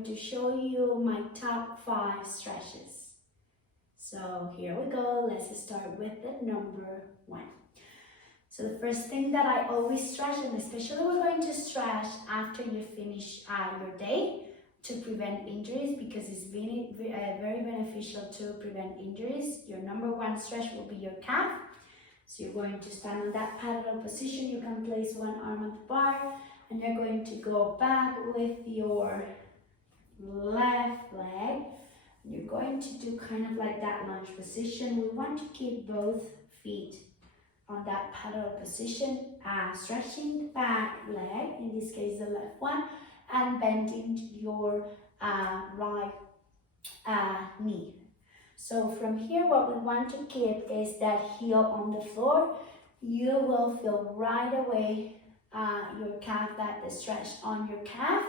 going to show you my top 5 stretches. So here we go. Let's start with the number 1. So the first thing that I always stretch, and especially we're going to stretch after you finish your day to prevent injuries, because it's very beneficial to prevent injuries. Your number 1 stretch will be your calf. So you're going to stand in that parallel position. You can place one arm on the bar, and you're going to go back with your left leg. You're going to do kind of like that lunge position. We want to keep both feet on that parallel position, stretching the back leg, in this case the left one, and bending your right knee. So from here, what we want to keep is that heel on the floor. You will feel right away your calf, that the stretch on your calf,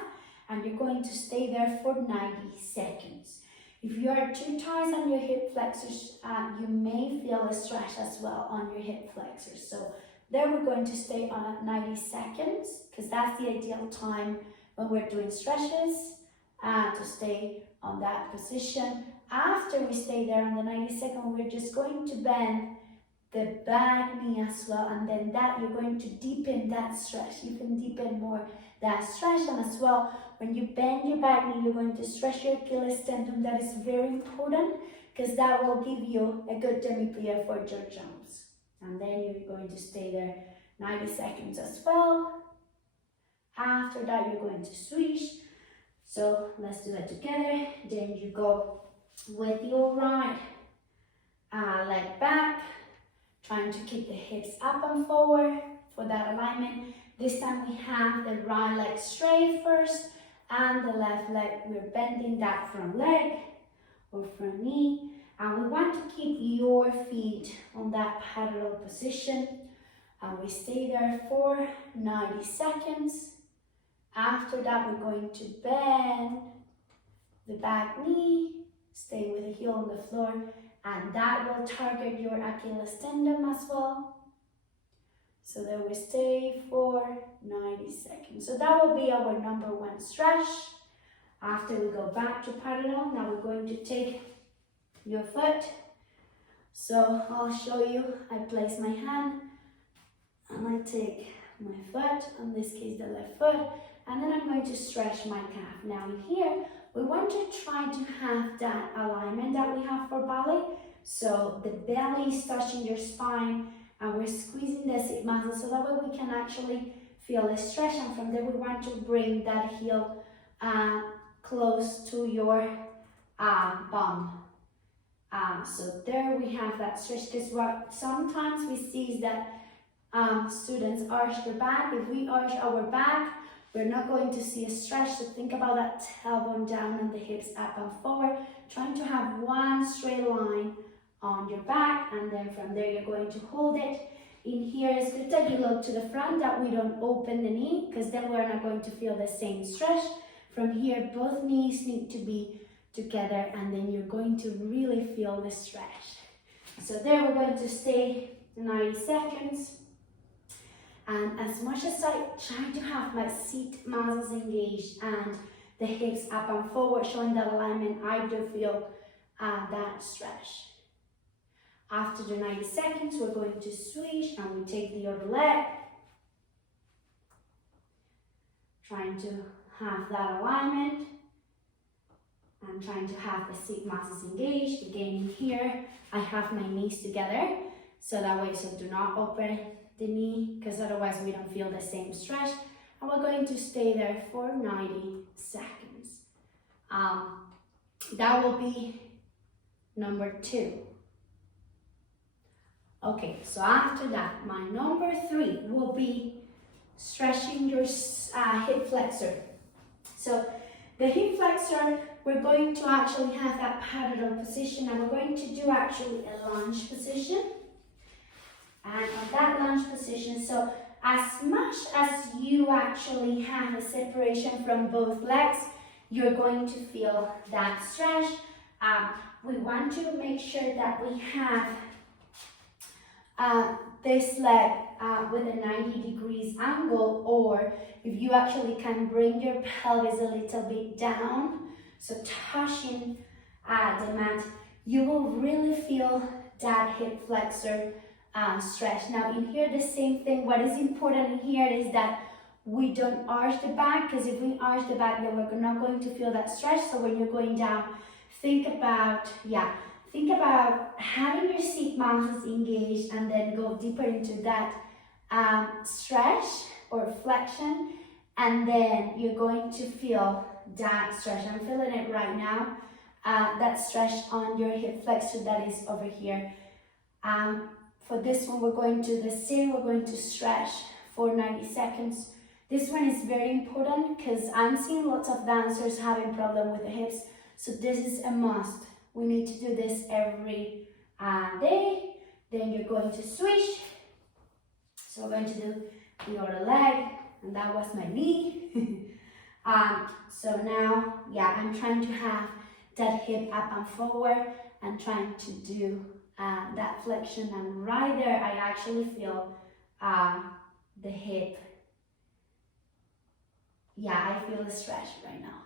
and you're going to stay there for 90 seconds. If you are too tight on your hip flexors, you may feel a stretch as well on your hip flexors. So there we're going to stay on 90 seconds, because that's the ideal time when we're doing stretches, to stay on that position. After we stay there on the 90 seconds, we're just going to bend the back knee as well, and then that you're going to deepen that stretch. You can deepen more that stretch, and as well, when you bend your back knee, you're going to stretch your Achilles tendon. That is very important, because that will give you a good demi-plie for your jumps. And then you're going to stay there 90 seconds as well. After that, you're going to switch. So let's do that together. Then you go with your right leg back, trying to keep the hips up and forward for that alignment. This time we have the right leg straight first, and the left leg, we're bending that front leg or front knee. And we want to keep your feet on that parallel position. And we stay there for 90 seconds. After that, we're going to bend the back knee, stay with the heel on the floor, and that will target your Achilles tendon as well. So then we stay for 90 seconds. So that will be our number 1 stretch. After we go back to parallel, now we're going to take your foot. So I'll show you. I place my hand and I take my foot, in this case the left foot, and then I'm going to stretch my calf. Now here, we want to try to have that alignment that we have for ballet. So the belly is touching your spine, and we're squeezing the sit muscle, so that way we can actually feel a stretch. And from there, we want to bring that heel close to your bum. So there we have that stretch, because what sometimes we see is that students arch their back. If we arch our back, we're not going to see a stretch. So think about that tailbone down and the hips up and forward, trying to have one straight line on your back, and then from there you're going to hold it. In here, it's good that you look to the front, that we don't open the knee, because then we're not going to feel the same stretch. From here, both knees need to be together, and then you're going to really feel the stretch. So there we're going to stay 90 seconds. And as much as I try to have my seat muscles engaged and the hips up and forward, showing that alignment, I do feel that stretch. After the 90 seconds, we're going to switch, and we take the other leg, trying to have that alignment and trying to have the seat muscles engaged. Again, in here, I have my knees together, so that way, so do not open the knee, because otherwise we don't feel the same stretch. And we're going to stay there for 90 seconds. That will be number 2. Okay, so after that, my number 3 will be stretching your hip flexor. So the hip flexor, we're going to actually have that parallel position, and we're going to do actually a lunge position. And on that lunge position, so as much as you actually have a separation from both legs, you're going to feel that stretch. We want to make sure that we have this leg with a 90 degrees angle, or if you actually can bring your pelvis a little bit down So touching the mat, you will really feel that hip flexor stretch. Now in here, the same thing. What is important in here is that we don't arch the back, because if we arch the back, then we're not going to feel that stretch. So when you're going down, think about having your seat muscles engaged, and then go deeper into that stretch or flexion, and then you're going to feel that stretch. I'm feeling it right now, that stretch on your hip flexor that is over here. For this one, we're going to do the same. We're going to stretch for 90 seconds. This one is very important because I'm seeing lots of dancers having problem with the hips. So this is a must. We need to do this every day. Then you're going to switch. So we're going to do the other leg, and that was my knee. So now, yeah, I'm trying to have that hip up and forward and trying to do that flexion, and right there I actually feel the hip. Yeah, I feel the stretch right now.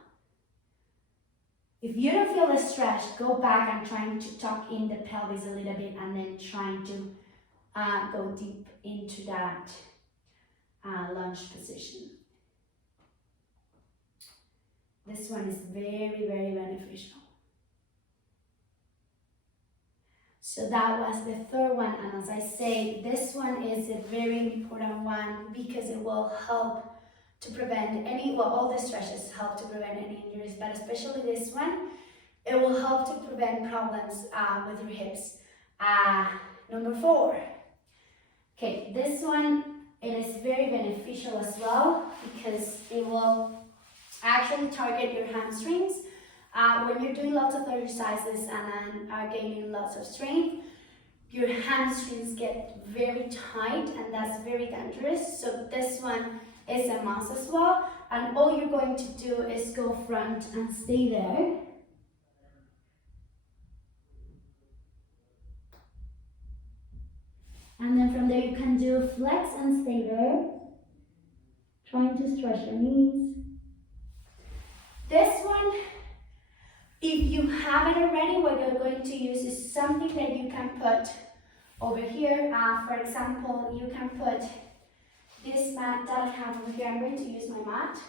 If you don't feel the stretch, go back and trying to tuck in the pelvis a little bit, and then trying to go deep into that lunge position. This one is very, very beneficial. So that was the third one, and as I say, this one is a very important one because it will help to prevent all the stretches help to prevent any injuries, but especially this one, it will help to prevent problems with your hips. Number 4. Okay, this one, it is very beneficial as well because it will actually target your hamstrings. When you're doing lots of exercises and are gaining lots of strength, your hamstrings get very tight, and that's very dangerous. So this one is a must as well. And all you're going to do is go front and stay there. And then from there you can do flex and stay there. Trying to stretch your knees. This one, if you haven't already, what you're going to use is something that you can put over here. For example, you can put this mat that I have over here. I'm going to use my mat.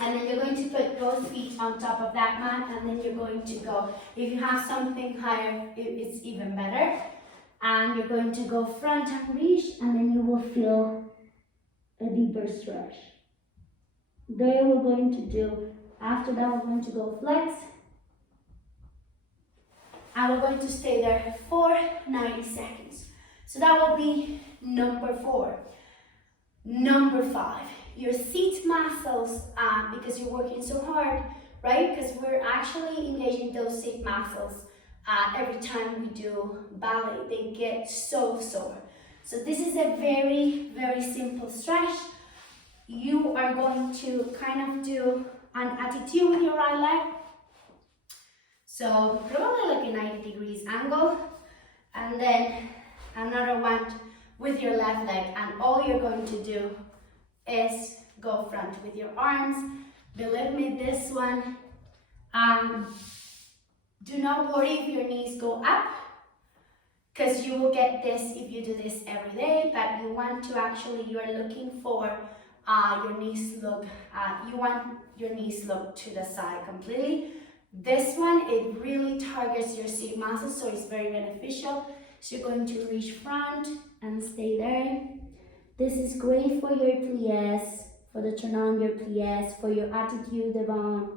And then you're going to put both feet on top of that mat, and then you're going to go. If you have something higher, it's even better. And you're going to go front and reach, and then you will feel a deeper stretch. There we're going to do. After that, we're going to go flex. And we're going to stay there for 90 seconds. So that will be number 4. Number 5, your seat muscles, because you're working so hard, right? Because we're actually engaging those seat muscles every time we do ballet. They get so sore. So this is a very, very simple stretch. You are going to kind of do an attitude with your right leg. So probably like a 90 degrees angle, and then another one with your left leg, and all you're going to do is go front with your arms. Believe me, this one, do not worry if your knees go up, because you will get this if you do this every day, but you want to actually, you are looking for your knees look, you want your knees look to the side completely. This one, it really targets your seat muscles, so it's very beneficial. So you're going to reach front and stay there. This is great for your pliés, for the turn on your pliés, for your attitude devant.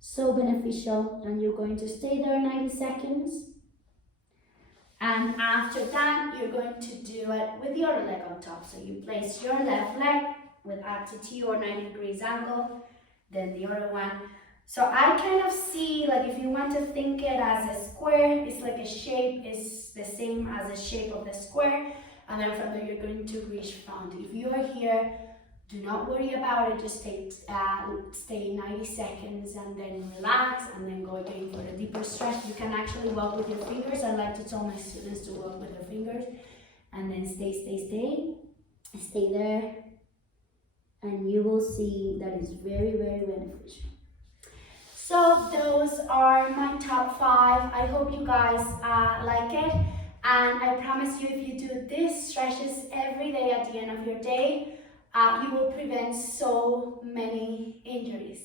So beneficial. And you're going to stay there 90 seconds. And after that, you're going to do it with the other leg on top. So you place your left leg with attitude or 90 degrees angle, then the other one. So I kind of see, like if you want to think it as a square, it's like a shape, is the same as the shape of the square. And then from there, you're going to reach front. If you are here, do not worry about it. Just stay 90 seconds and then relax and then go again for a deeper stretch. You can actually walk with your fingers. I like to tell my students to walk with their fingers. And then stay there. And you will see that is very, very beneficial. So those are my top 5. I hope you guys like it, and I promise you, if you do these stretches every day at the end of your day, you will prevent so many injuries.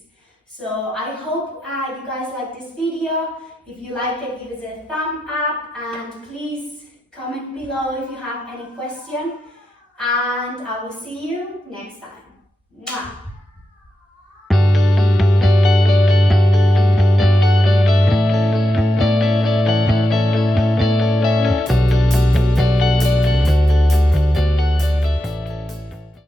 So I hope you guys like this video. If you like it, give us a thumb up, and please comment below if you have any question, and I will see you next time. Mwah.